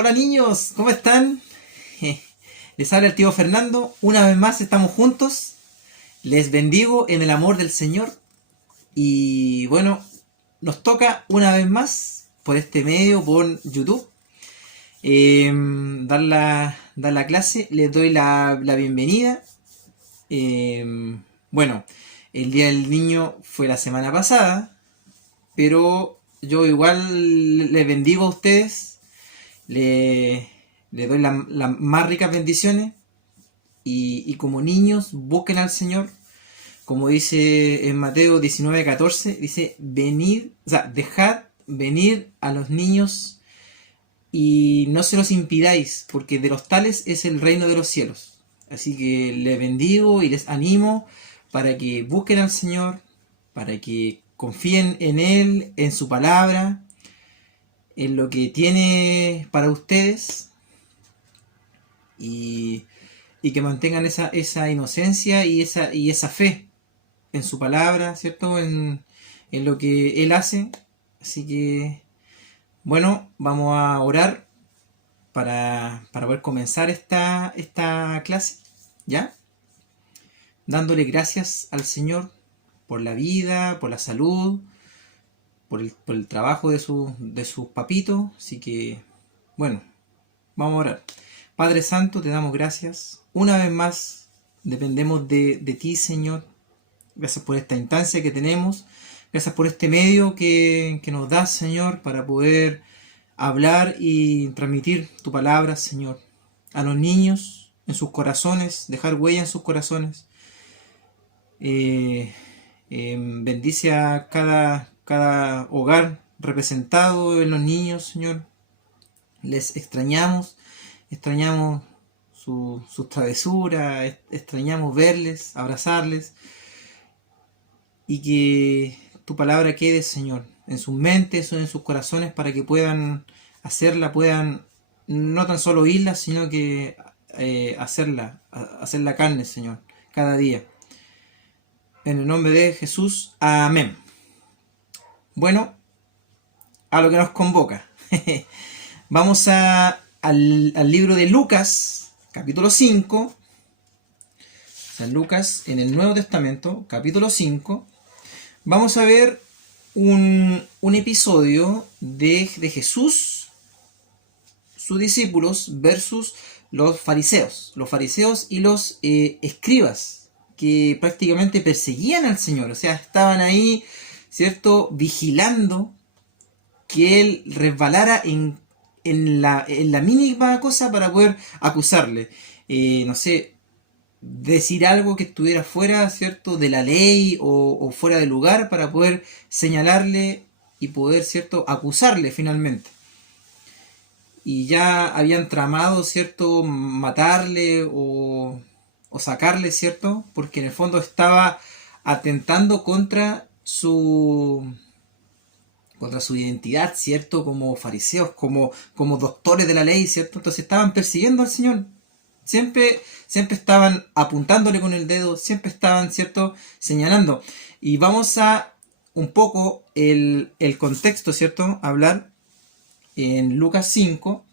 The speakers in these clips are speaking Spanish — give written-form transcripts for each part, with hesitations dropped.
Hola niños, ¿cómo están? Les habla el tío Fernando. Una vez más estamos juntos. Les bendigo en el amor del Señor. Y bueno, nos toca una vez más por este medio, por YouTube, dar la clase. Les doy la bienvenida. Bueno, el Día del Niño fue la semana pasada, pero yo igual les bendigo a ustedes. Le, le doy las más ricas bendiciones y como niños busquen al Señor, como dice en Mateo 19:14, dice, venid, o sea, dejad venir a los niños y no se los impidáis, porque de los tales es el reino de los cielos. Así que les bendigo y les animo para que busquen al Señor, para que confíen en Él, en su palabra, en lo que tiene para ustedes y, y que mantengan esa inocencia y esa fe en su palabra, ¿cierto? En lo que Él hace. Así que, bueno, vamos a orar para poder comenzar esta clase, ¿ya? Dándole gracias al Señor por la vida, por la salud, por el trabajo de sus papitos. Así que, bueno, vamos a orar. Padre Santo, te damos gracias. Una vez más, dependemos de ti, Señor. Gracias por esta instancia que tenemos. Gracias por este medio que nos das, Señor, para poder hablar y transmitir tu palabra, Señor, a los niños, en sus corazones, dejar huella en sus corazones. Bendice a cada hogar representado en los niños, Señor. Les extrañamos sus travesuras, extrañamos verles, abrazarles, y que tu palabra quede, Señor, en sus mentes o en sus corazones para que puedan hacerla, puedan no tan solo oírla, sino que hacerla carne, Señor, cada día. En el nombre de Jesús, amén. Bueno, a lo que nos convoca. Vamos al libro de Lucas, capítulo 5. San Lucas, en el Nuevo Testamento, capítulo 5. Vamos a ver un episodio de Jesús, sus discípulos, versus los fariseos y los escribas, que prácticamente perseguían al Señor. O sea, estaban ahí, ¿cierto?, vigilando que Él resbalara en la mínima cosa para poder acusarle. No sé, decir algo que estuviera fuera, ¿cierto?, de la ley o fuera de lugar para poder señalarle y poder, ¿cierto?, acusarle finalmente. Y ya habían tramado, ¿cierto?, matarle o sacarle, ¿cierto?, porque en el fondo estaba atentando contra su identidad, ¿cierto?, como fariseos, como doctores de la ley, ¿cierto? Entonces estaban persiguiendo al Señor. Siempre estaban apuntándole con el dedo, siempre estaban, ¿cierto?, señalando. Y vamos a un poco el contexto, ¿cierto?, hablar en Lucas 5,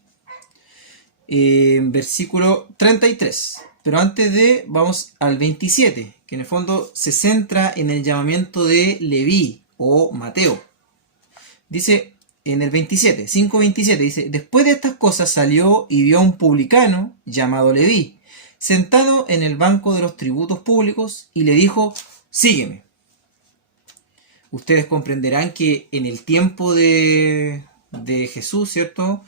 versículo 33. Pero antes vamos al 27, que en el fondo se centra en el llamamiento de Leví o Mateo. Dice en el 27, 5:27, dice, después de estas cosas salió y vio a un publicano llamado Leví, sentado en el banco de los tributos públicos, y le dijo, sígueme. Ustedes comprenderán que en el tiempo de Jesús, ¿cierto?,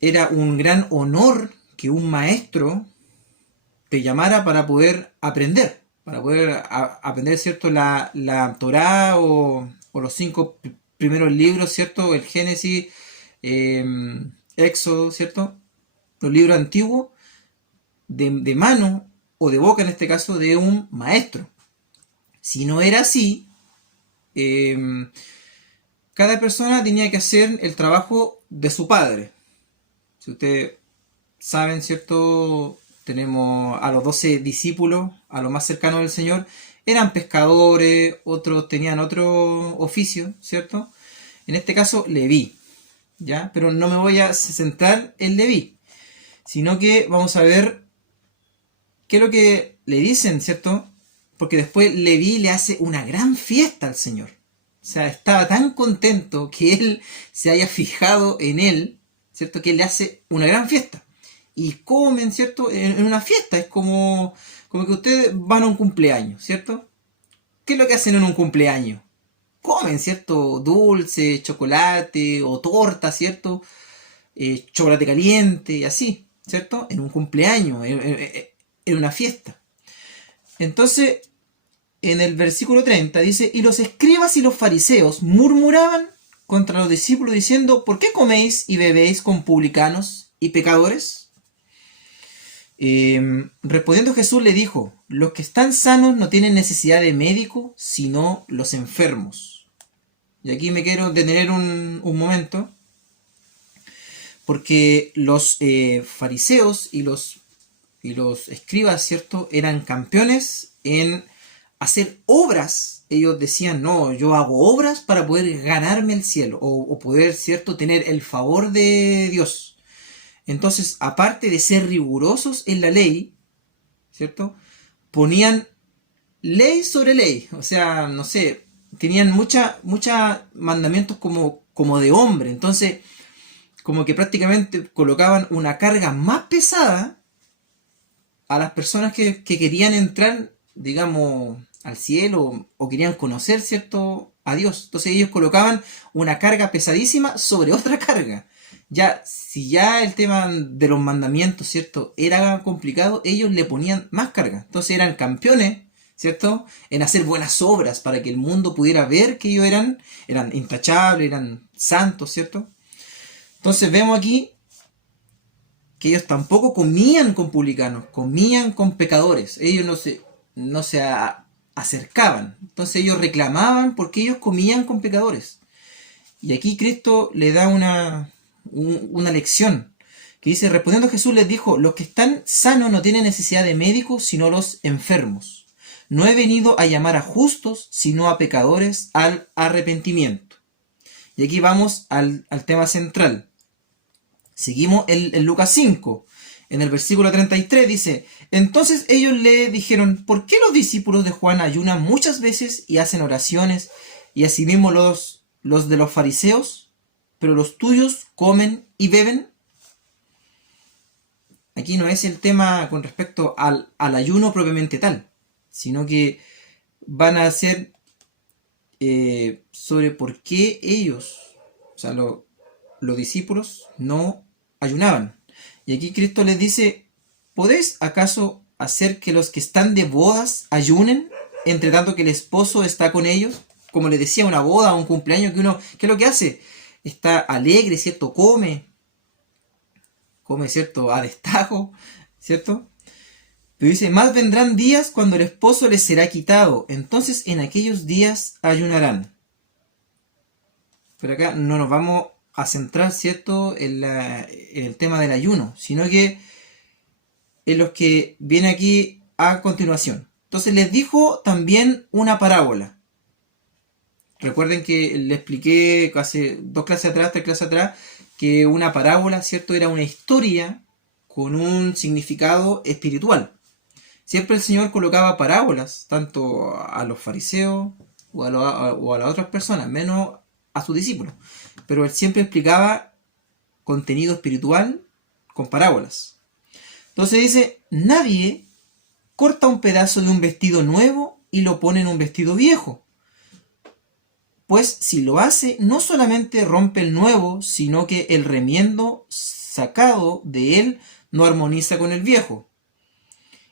era un gran honor que un maestro te llamara para poder aprender, aprender, ¿cierto?, la Torá o los 5 primeros libros, ¿cierto?, el Génesis, Éxodo, ¿cierto?, los libros antiguos, de mano o de boca, en este caso, de un maestro. Si no era así, cada persona tenía que hacer el trabajo de su padre. Si ustedes saben, ¿cierto?, tenemos a los 12 discípulos, a los más cercanos del Señor, eran pescadores, otros tenían otro oficio, ¿cierto? En este caso, Leví. ¿ya? Pero no me voy a centrar en Leví, sino que vamos a ver qué es lo que le dicen, ¿cierto? Porque después Leví le hace una gran fiesta al Señor. O sea, estaba tan contento que él se haya fijado en él, ¿cierto? Que él le hace una gran fiesta. Y comen, ¿cierto? En una fiesta. Es como que ustedes van a un cumpleaños, ¿cierto? ¿Qué es lo que hacen en un cumpleaños? Comen, ¿cierto? Dulce, chocolate o torta, ¿cierto? Chocolate caliente y así, ¿cierto? En un cumpleaños, en una fiesta. Entonces, en el versículo 30 dice, y los escribas y los fariseos murmuraban contra los discípulos diciendo, ¿por qué coméis y bebéis con publicanos y pecadores? Respondiendo Jesús le dijo, los que están sanos no tienen necesidad de médico, sino los enfermos. Y aquí me quiero detener un momento, porque los fariseos y los escribas, ¿cierto? Eran campeones en hacer obras. Ellos decían, no, yo hago obras para poder ganarme el cielo o poder, ¿cierto?, tener el favor de Dios. Entonces, aparte de ser rigurosos en la ley, ¿cierto?, ponían ley sobre ley. O sea, no sé, tenían muchos mandamientos como de hombre. Entonces, como que prácticamente colocaban una carga más pesada a las personas que querían entrar, digamos, al cielo o querían conocer, ¿cierto?, a Dios. Entonces ellos colocaban una carga pesadísima sobre otra carga. Ya, si ya el tema de los mandamientos, ¿cierto?, era complicado, ellos le ponían más carga. Entonces eran campeones, ¿cierto?, en hacer buenas obras para que el mundo pudiera ver que ellos eran intachables, eran santos, ¿cierto? Entonces vemos aquí que ellos tampoco comían con publicanos, comían con pecadores. Ellos no se acercaban. Entonces ellos reclamaban porque ellos comían con pecadores. Y aquí Cristo le da una lección que dice, respondiendo Jesús les dijo, los que están sanos no tienen necesidad de médicos, sino los enfermos. No he venido a llamar a justos, sino a pecadores al arrepentimiento. Y aquí vamos al tema central. Seguimos en Lucas 5. En el versículo 33 dice, entonces ellos le dijeron, ¿por qué los discípulos de Juan ayunan muchas veces y hacen oraciones, y asimismo los de los fariseos, pero los tuyos comen y beben? Aquí no es el tema con respecto al ayuno propiamente tal, sino que van a ser sobre por qué ellos, o sea, los discípulos no ayunaban. Y aquí Cristo les dice, ¿podéis acaso hacer que los que están de bodas ayunen, entre tanto que el esposo está con ellos? Como les decía, una boda o un cumpleaños, ¿qué es lo que hace? Está alegre, ¿cierto? Come, ¿cierto?, a destajo, ¿cierto? Pero dice, más vendrán días cuando el esposo les será quitado, entonces en aquellos días ayunarán. Pero acá no nos vamos a centrar, ¿cierto?, en el tema del ayuno, sino que en los que viene aquí a continuación. Entonces les dijo también una parábola. Recuerden que le expliqué hace 2 clases atrás, 3 clases atrás, que una parábola, ¿cierto?, era una historia con un significado espiritual. Siempre el Señor colocaba parábolas, tanto a los fariseos o a las otras personas, menos a sus discípulos. Pero Él siempre explicaba contenido espiritual con parábolas. Entonces dice, nadie corta un pedazo de un vestido nuevo y lo pone en un vestido viejo. Pues si lo hace, no solamente rompe el nuevo, sino que el remiendo sacado de él no armoniza con el viejo.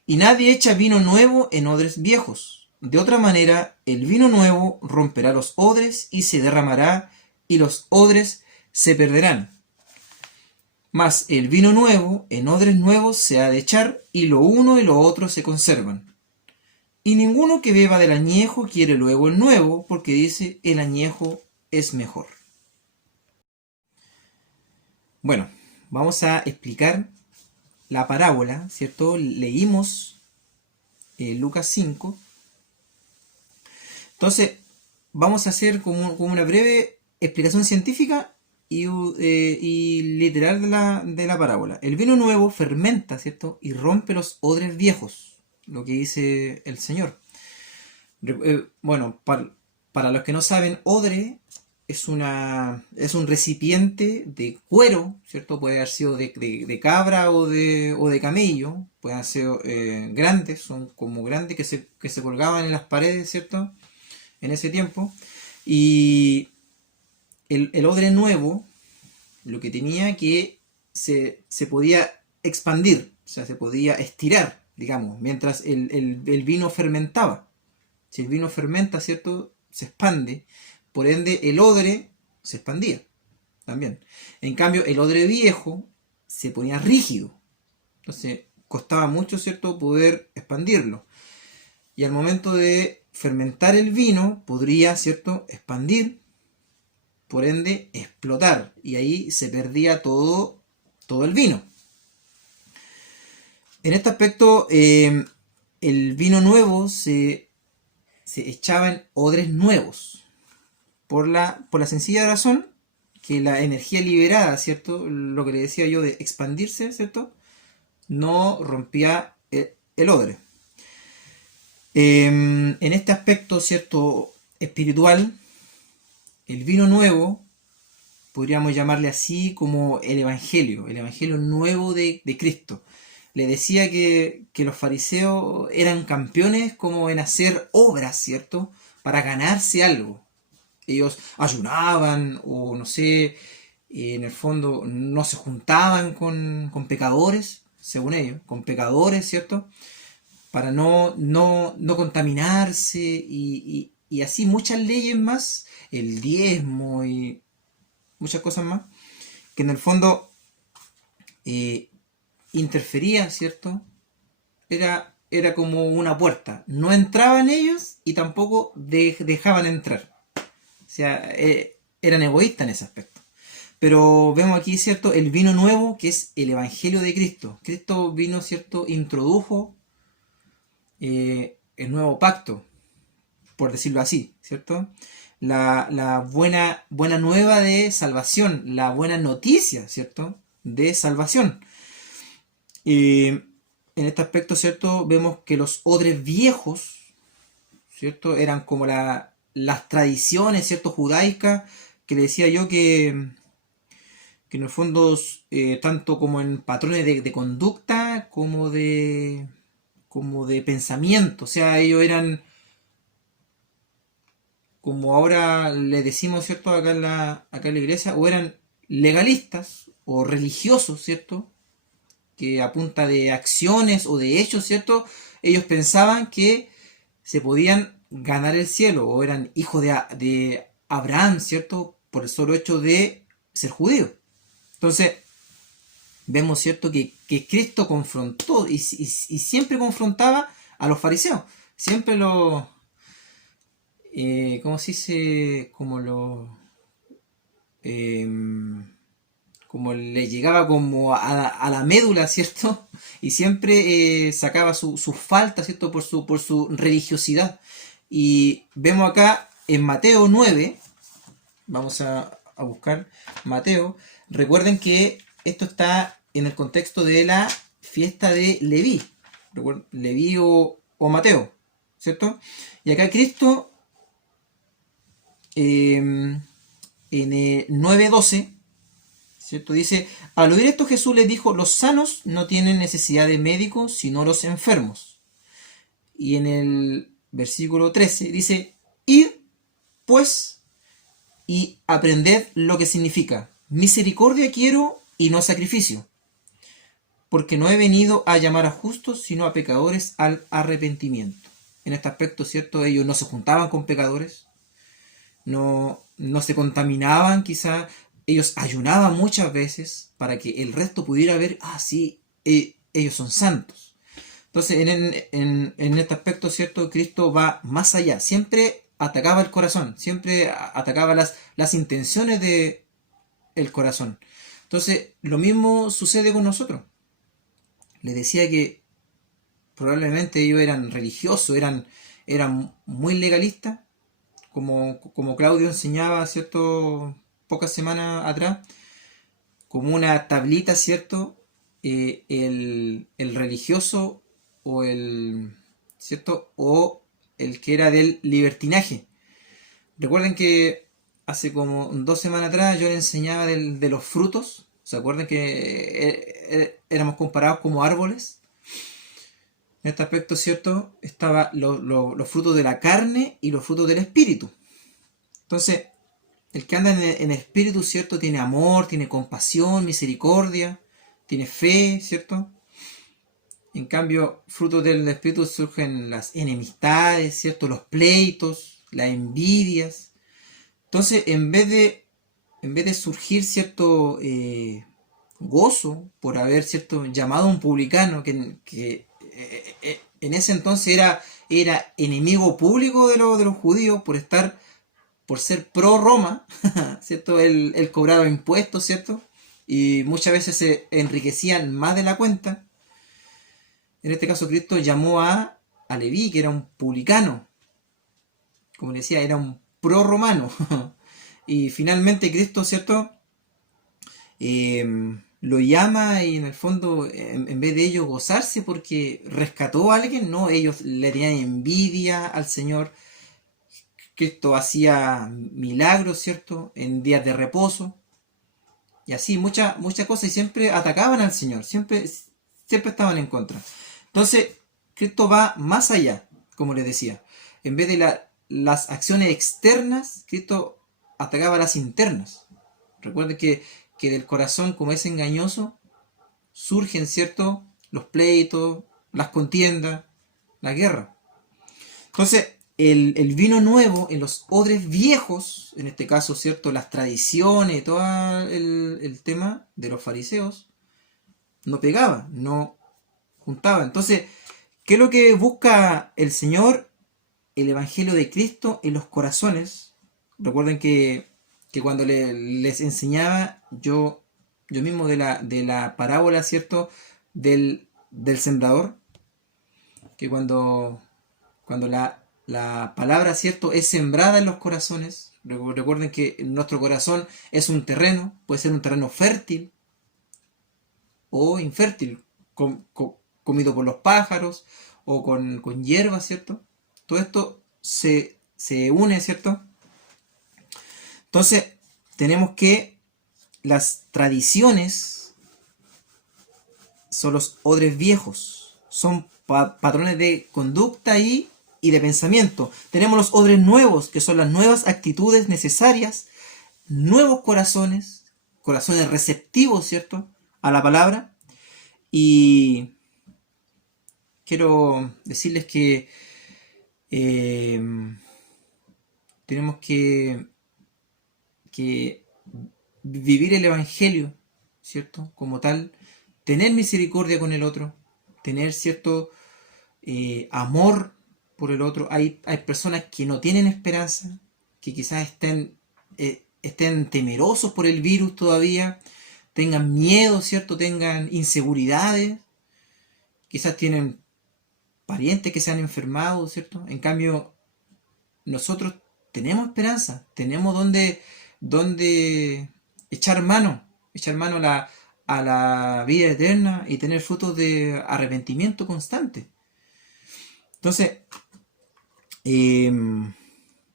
Y nadie echa vino nuevo en odres viejos. De otra manera, el vino nuevo romperá los odres y se derramará, y los odres se perderán. Mas el vino nuevo en odres nuevos se ha de echar, y lo uno y lo otro se conservan. Y ninguno que beba del añejo quiere luego el nuevo, porque dice, el añejo es mejor. Bueno, vamos a explicar la parábola, ¿cierto? Leímos Lucas 5. Entonces, vamos a hacer como una breve explicación científica y literal de la parábola. El vino nuevo fermenta, ¿cierto? Y rompe los odres viejos, lo que dice el Señor. Bueno, para los que no saben, odre es un recipiente de cuero, ¿cierto? Puede haber sido de cabra o de camello, pueden ser grandes, son como grandes que se colgaban en las paredes, ¿cierto? En ese tiempo. Y el odre nuevo, lo que tenía que se podía expandir, o sea, se podía estirar, digamos, mientras el vino fermentaba. Si el vino fermenta, ¿cierto? Se expande, por ende el odre se expandía también. En cambio, el odre viejo se ponía rígido, entonces costaba mucho, ¿cierto?, poder expandirlo. Y al momento de fermentar el vino, podría, ¿cierto?, expandir, por ende explotar, y ahí se perdía todo el vino. En este aspecto, el vino nuevo se echaba en odres nuevos, por la sencilla razón que la energía liberada, ¿cierto? Lo que le decía yo de expandirse, ¿cierto? No rompía el odre. En este aspecto, ¿cierto?, espiritual, el vino nuevo, podríamos llamarle así como el evangelio nuevo de Cristo. Le decía que los fariseos eran campeones como en hacer obras, ¿cierto?, para ganarse algo. Ellos ayunaban o no sé, en el fondo no se juntaban con pecadores, según ellos, con pecadores, ¿cierto? Para no contaminarse y así muchas leyes más, el diezmo y muchas cosas más, que en el fondo eh, interfería, ¿cierto? Era como una puerta. No entraban ellos y tampoco dejaban entrar. O sea, eran egoístas en ese aspecto. Pero vemos aquí, ¿cierto?, el vino nuevo, que es el Evangelio de Cristo. Cristo vino, ¿cierto?, introdujo el nuevo pacto, por decirlo así, ¿cierto? La buena nueva de salvación, la buena noticia, ¿cierto?, de salvación. En este aspecto, ¿cierto?, vemos que los odres viejos, ¿cierto?, eran como las tradiciones, ¿cierto?, judaicas, que le decía yo que en el fondo, tanto como en patrones de conducta como de pensamiento, o sea, ellos eran, como ahora le decimos, ¿cierto?, acá en la iglesia, o eran legalistas o religiosos, ¿cierto?, que a punta de acciones o de hechos, ¿cierto?, ellos pensaban que se podían ganar el cielo, o eran hijos de Abraham, ¿cierto?, por el solo hecho de ser judíos. Entonces, vemos, ¿cierto?, que Cristo confrontó y siempre confrontaba a los fariseos. Siempre ¿cómo se dice? Eh, como le llegaba como a la médula, ¿cierto? Y siempre sacaba sus faltas, ¿cierto? Por su religiosidad. Y vemos acá en Mateo 9, vamos a buscar Mateo. Recuerden que esto está en el contexto de la fiesta de Leví. Leví o Mateo, ¿cierto? Y acá Cristo, en 9:12, ¿cierto? Dice, al oír esto Jesús les dijo, los sanos no tienen necesidad de médicos, sino los enfermos. Y en el versículo 13 dice, id pues y aprended lo que significa, misericordia quiero y no sacrificio, porque no he venido a llamar a justos, sino a pecadores al arrepentimiento. En este aspecto, ¿cierto? Ellos no se juntaban con pecadores, no se contaminaban quizá, ellos ayunaban muchas veces para que el resto pudiera ver, sí, ellos son santos. Entonces, en este aspecto, ¿cierto?, Cristo va más allá, siempre atacaba el corazón, siempre atacaba las intenciones del corazón. Entonces, lo mismo sucede con nosotros. Les decía que probablemente ellos eran religiosos, eran muy legalistas, como Claudio enseñaba, ¿cierto? pocas semanas atrás, como una tablita, ¿cierto? El religioso o el, ¿cierto? O el que era del libertinaje. Recuerden que hace como 2 semanas atrás yo les enseñaba de los frutos. ¿Se acuerdan que éramos comparados como árboles? En este aspecto, ¿cierto? Estaban los frutos de la carne y los frutos del espíritu. Entonces, el que anda en espíritu, ¿cierto? Tiene amor, tiene compasión, misericordia, tiene fe, ¿cierto? En cambio, frutos del espíritu surgen las enemistades, ¿cierto? Los pleitos, las envidias. Entonces, en vez de surgir cierto gozo por haber cierto llamado a un publicano que en ese entonces era enemigo público de los judíos por ser pro Roma, ¿cierto? Él cobraba impuestos, ¿cierto? Y muchas veces se enriquecían más de la cuenta. En este caso, Cristo llamó a Leví, que era un publicano. Como decía, era un pro romano. Y finalmente Cristo, ¿cierto? Lo llama y en el fondo, en vez de ellos gozarse porque rescató a alguien, no, ellos le tenían envidia al Señor. Cristo hacía milagros, ¿cierto? En días de reposo. Y así, muchas cosas. Y siempre atacaban al Señor. Siempre estaban en contra. Entonces, Cristo va más allá, como les decía. En vez de las acciones externas, Cristo atacaba las internas. Recuerden que del corazón, como es engañoso, surgen, ¿cierto? Los pleitos, las contiendas, la guerra. Entonces, el vino nuevo en los odres viejos, en este caso, ¿cierto? Las tradiciones, todo el tema de los fariseos, no pegaba, no juntaba. Entonces, ¿qué es lo que busca el Señor? El Evangelio de Cristo en los corazones. Recuerden que cuando les enseñaba yo mismo de la parábola, ¿cierto? Del sembrador, que cuando la palabra, ¿cierto? Es sembrada en los corazones. Recuerden que nuestro corazón es un terreno, puede ser un terreno fértil o infértil, comido por los pájaros o con hierba, ¿cierto? Todo esto se une, ¿cierto? Entonces, tenemos que las tradiciones son los odres viejos, son patrones de conducta y de pensamiento. Tenemos los odres nuevos, que son las nuevas actitudes necesarias, nuevos corazones receptivos, ¿cierto? A la palabra. Y quiero decirles que eh, tenemos que vivir el Evangelio, ¿cierto? Como tal, tener misericordia con el otro, tener cierto amor por el otro. Hay personas que no tienen esperanza, que quizás estén temerosos por el virus todavía, tengan miedo, ¿cierto? Tengan inseguridades, quizás tienen parientes que se han enfermado, ¿cierto? En cambio, nosotros tenemos esperanza, tenemos donde echar mano a la vida eterna y tener frutos de arrepentimiento constante. Entonces, eh,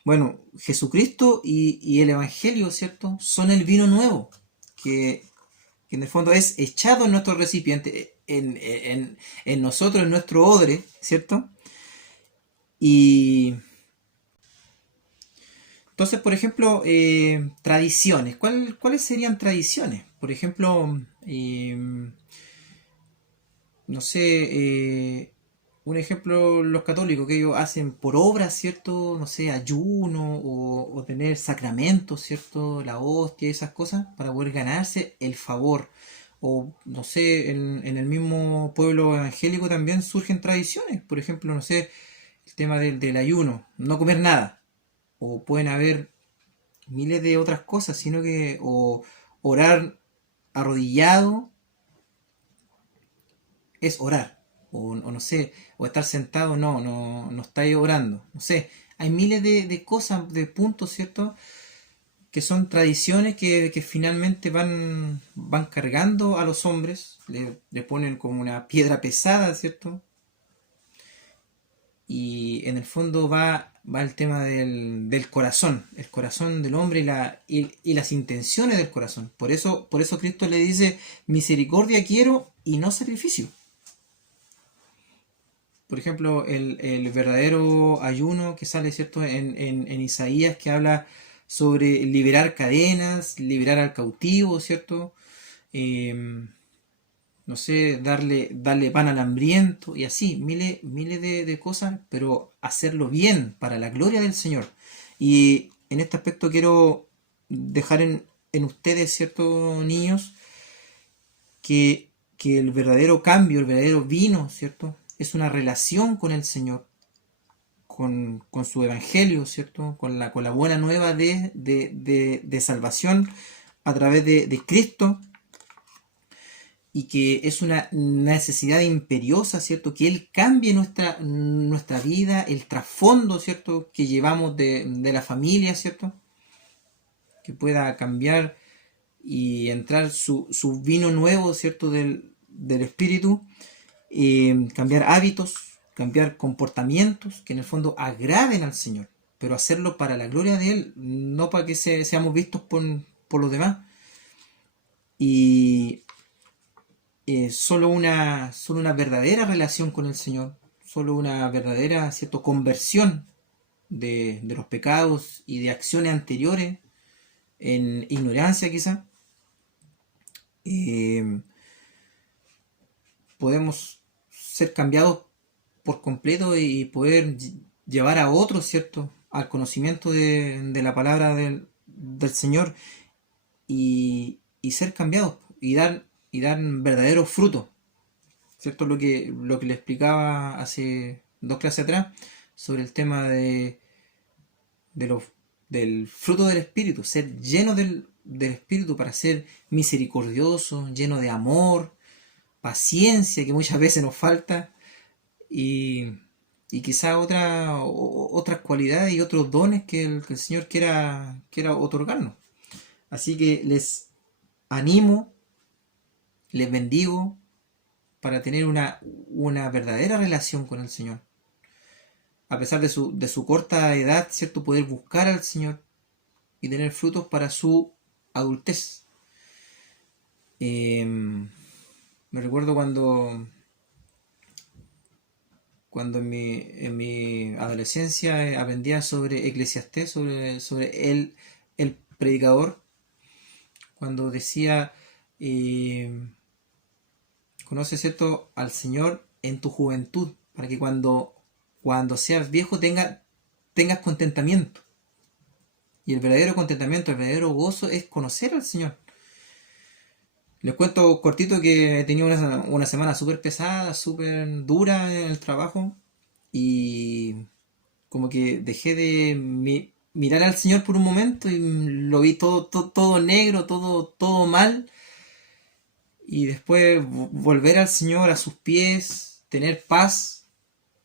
bueno, Jesucristo y el Evangelio, ¿cierto? Son el vino nuevo, que en el fondo es echado en nuestro recipiente, en nosotros, en nuestro odre, ¿cierto? Y entonces, por ejemplo, tradiciones. ¿Cuáles serían tradiciones? Por ejemplo, no sé, un ejemplo, los católicos, que ellos hacen por obra, ¿cierto? No sé, ayuno o tener sacramentos, ¿cierto? La hostia, esas cosas, para poder ganarse el favor. O, no sé, en el mismo pueblo evangélico también surgen tradiciones. Por ejemplo, no sé, el tema del ayuno, no comer nada. O pueden haber miles de otras cosas, sino que, o orar arrodillado es orar, o no sé, o estar sentado, no estáis orando, no sé, hay miles de cosas, de puntos, ¿cierto? que son tradiciones que finalmente van cargando a los hombres, le ponen como una piedra pesada, ¿cierto? Y en el fondo va el tema del corazón, el corazón del hombre y las intenciones del corazón. Por eso Cristo le dice, misericordia quiero y no sacrificio. Por ejemplo, el verdadero ayuno que sale, ¿cierto?, en Isaías, que habla sobre liberar cadenas, liberar al cautivo, ¿cierto? Eh, no sé, darle pan al hambriento y así, miles de cosas, pero hacerlo bien, para la gloria del Señor. Y en este aspecto quiero dejar en ustedes, ¿cierto, niños? Que el verdadero cambio, el verdadero vino, ¿cierto? Es una relación con el Señor, con su evangelio, ¿cierto? Con la buena nueva de salvación a través de Cristo, y que es una necesidad imperiosa, ¿cierto? Que Él cambie nuestra vida, el trasfondo, ¿cierto?, que llevamos de la familia, ¿cierto? Que pueda cambiar y entrar su vino nuevo, ¿cierto?, del Espíritu, cambiar hábitos, cambiar comportamientos que en el fondo agraden al Señor, pero hacerlo para la gloria de Él, no para que seamos vistos por los demás. Y solo una verdadera relación con el Señor, solo una verdadera, ¿cierto?, conversión de los pecados y de acciones anteriores, en ignorancia quizá, eh, podemos ser cambiados por completo y poder llevar a otros, ¿cierto?, al conocimiento de la palabra del Señor, y ser cambiados y dar verdaderos frutos, ¿cierto? Lo que le explicaba hace 2 clases atrás sobre el tema de los, del fruto del Espíritu, ser lleno del Espíritu para ser misericordioso, lleno de amor, paciencia, que muchas veces nos falta, y, y quizá otras cualidades y otros dones que el Señor quiera otorgarnos. Así que les animo, les bendigo para tener una verdadera relación con el Señor. A pesar de su corta edad, ¿cierto? Poder buscar al Señor y tener frutos para su adultez. Me recuerdo cuando en mi adolescencia aprendía sobre Eclesiastés, sobre el predicador, cuando decía, eh, conoce, ¿cierto?, al Señor en tu juventud, para que cuando seas viejo tengas contentamiento. Y el verdadero contentamiento, el verdadero gozo es conocer al Señor. Les cuento cortito que he tenido una semana súper pesada, súper dura en el trabajo, y como que dejé de mirar al Señor por un momento y lo vi todo negro, todo mal, y después volver al Señor, a sus pies, tener paz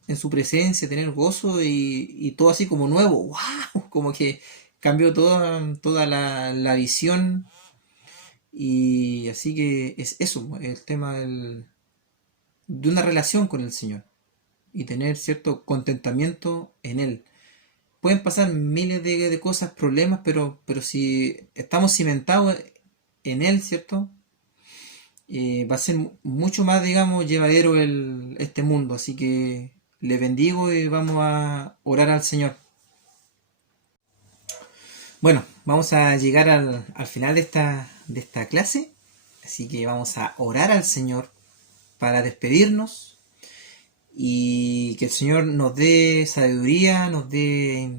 en su presencia, tener gozo, y todo así como nuevo. ¡Wow! Como que cambió toda la visión. Y así que es eso, el tema de una relación con el Señor y tener cierto contentamiento en Él. Pueden pasar miles de cosas, problemas, pero si estamos cimentados en Él, ¿cierto? Va a ser mucho más, digamos, llevadero este mundo. Así que le bendigo y vamos a orar al Señor. Bueno, vamos a llegar al final de esta clase. Así que vamos a orar al Señor para despedirnos, y que el Señor nos dé sabiduría, nos dé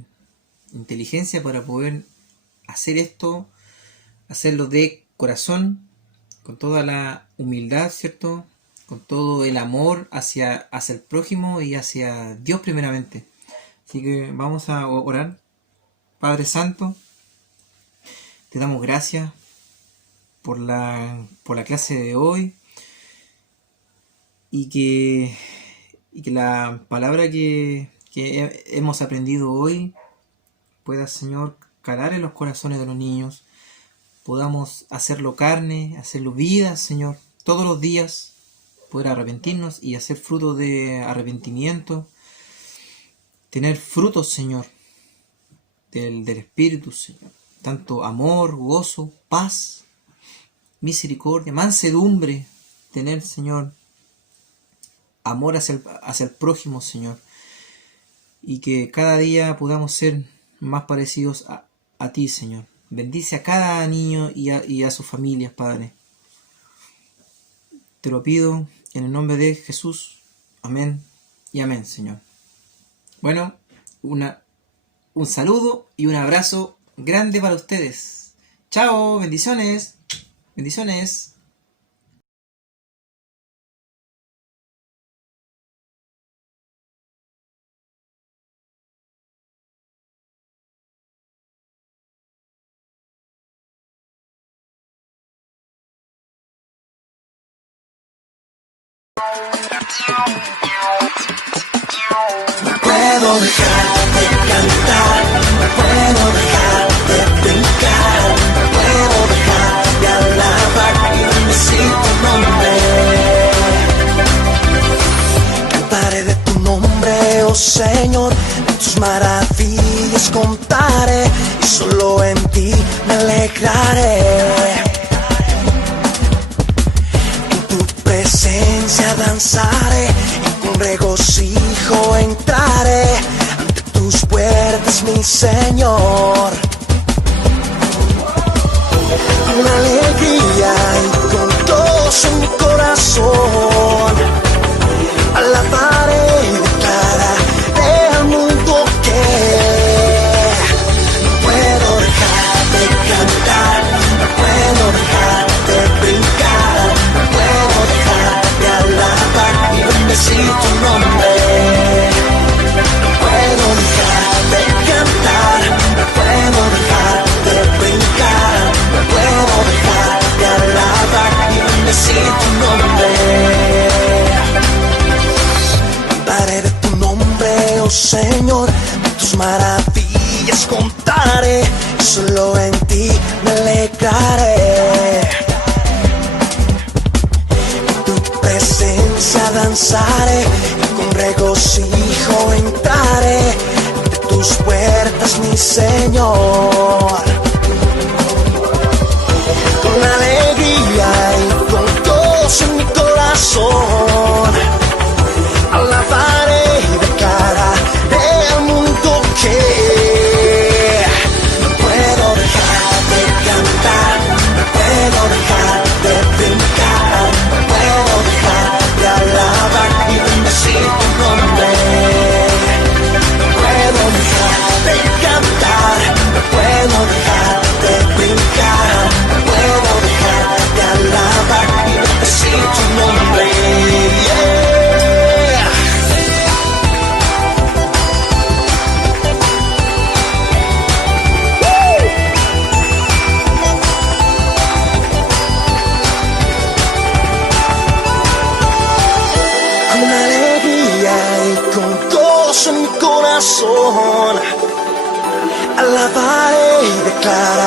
inteligencia para poder hacer esto, hacerlo de corazón, con toda la humildad, ¿cierto? Con todo el amor hacia el prójimo y hacia Dios primeramente. Así que vamos a orar. Padre Santo, te damos gracias por la clase de hoy, y que la palabra que hemos aprendido hoy pueda, Señor, calar en los corazones de los niños, podamos hacerlo carne, hacerlo vida, Señor, todos los días, poder arrepentirnos y hacer fruto de arrepentimiento, tener frutos, Señor, del Espíritu, Señor, tanto amor, gozo, paz, misericordia, mansedumbre, tener, Señor, amor hacia el prójimo, Señor, y que cada día podamos ser más parecidos a ti, Señor. Bendice a cada niño y a sus familias, Padre. Te lo pido en el nombre de Jesús. Amén y amén, Señor. Bueno, un saludo y un abrazo grande para ustedes. Chao, bendiciones. Bendiciones. No puedo dejar de cantar, no puedo dejar de brincar, no puedo dejar de alabar y bendecir tu nombre. Cantaré de tu nombre, oh Señor, de tus maravillas contaré y solo en ti me alegraré. Danzaré y con regocijo entraré ante tus puertas, mi Señor. Con alegría y con gozo en mi corazón, alabaré y declararé al mundo que no puedo dejar de cantar, no puedo dejar de brincar, no puedo dejar de alabar y bendecir tu nombre. No puedo dejar de cantar, no puedo dejar de brincar, no puedo dejar de alabar y bendecir tu nombre. Cantaré de tu nombre, oh Señor, de tus maravillas contaré y solo en ti me alegraré. Danzaré y con regocijo entraré ante tus puertas, mi Señor. Con alegría y con gozo en mi corazón, alabaré y declararé al mundo que no puedo dejar de cantar, no puedo dejar de brincar, no puedo dejar de alabar y bendecir tu nombre. No puedo dejar de cantar, no puedo dejar de brincar, no puedo dejar de alabar y bendecir tu nombre. Yeah. Con alegría y con gozo en mi corazón, alabaré y declararé